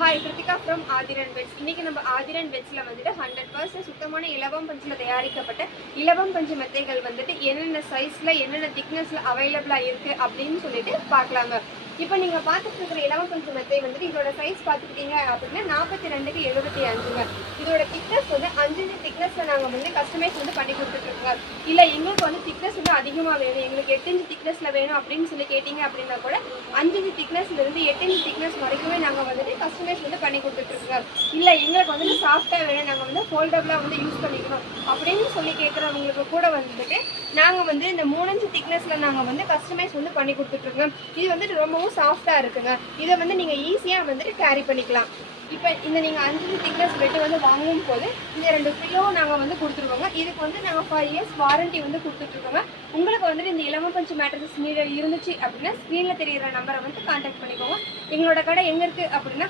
Hi Krithika from Aadhiran pets. இன்னைக்கு நம்ம ஆதிரன் பெட்ஸில் வந்துட்டு 100% சுத்தமான இலவம் பஞ்சில் தயாரிக்கப்பட்ட இலவம் பஞ்சு மெத்தைகள் வந்துட்டு என்னென்ன சைஸில் என்னென்ன திக்னஸில் அவைலபிளாக இருக்குது அப்படின்னு சொல்லிட்டு பார்க்கலாங்க. இப்போ நீங்கள் பார்த்துட்டு இருக்கிற இலவம் பஞ்சு மெத்தை வந்துட்டு இதோட சைஸ் பார்த்துக்கிட்டீங்க அப்படின்னா 42க்கு 75ங்க. இதோட திக்னஸ் வந்து 5 திக்னஸில் நாங்கள் வந்து கஸ்டமைஸ் வந்து பண்ணி கொடுத்துட்ருக்கோங்க. இல்லை எங்களுக்கு வந்து திக்னஸ் வந்து அதிகமாக வேணும், எங்களுக்கு 8 இன்ச் திக்னஸில் வேணும் அப்படின்னு சொல்லி கேட்டிங்க அப்படின்னா கூட 5 இன்ச் திக்னஸ்லேருந்து 8 இன்ச் திக்னஸ் வரைக்குமே நாங்கள் வந்துட்டு கஸ்டமைஸ் வந்து பண்ணி கொடுத்துட்ருக்கோங்க. இல்லை எங்களுக்கு வந்துட்டு சாஃப்டாக வேணும், நாங்கள் வந்து ஃபோல்டபுளாக வந்து யூஸ் பண்ணிக்கணும் அப்படின்னு சொல்லி கேட்குறவங்களுக்கு கூட வந்துட்டு நாங்கள் வந்து இந்த 3 இன்ச் திக்னஸில் நாங்கள் வந்து கஸ்டமைஸ் வந்து பண்ணி கொடுத்துட்ருக்கோங்க. இது வந்துட்டு ரொம்பவும் சாஃப்டாக இருக்குங்க. இதை வந்து நீங்கள் ஈஸியாக வந்துட்டு கேரி பண்ணிக்கலாம். இப்போ இந்த நீங்கள் 5 இன்ச் திக்னஸ் பெட்டு வந்து வாங்கும் போது இந்த 2 பில்லோ நாங்கள் வந்து கொடுத்துருவோங்க. இதுக்கு வந்து நாங்கள் 5 இயர்ஸ் வாரண்டி வந்து கொடுத்துட்ருக்கோங்க. உங்களுக்கு வந்துட்டு இந்த இலவம் பஞ்சு மேட்ரஸ் இருந்துச்சு அப்படின்னா ஸ்க்ரீனில் தெரிகிற நம்பரை வந்து கான்டாக்ட் பண்ணிக்கோங்க. எங்களோட கடை எங்கே இருக்குது அப்படின்னா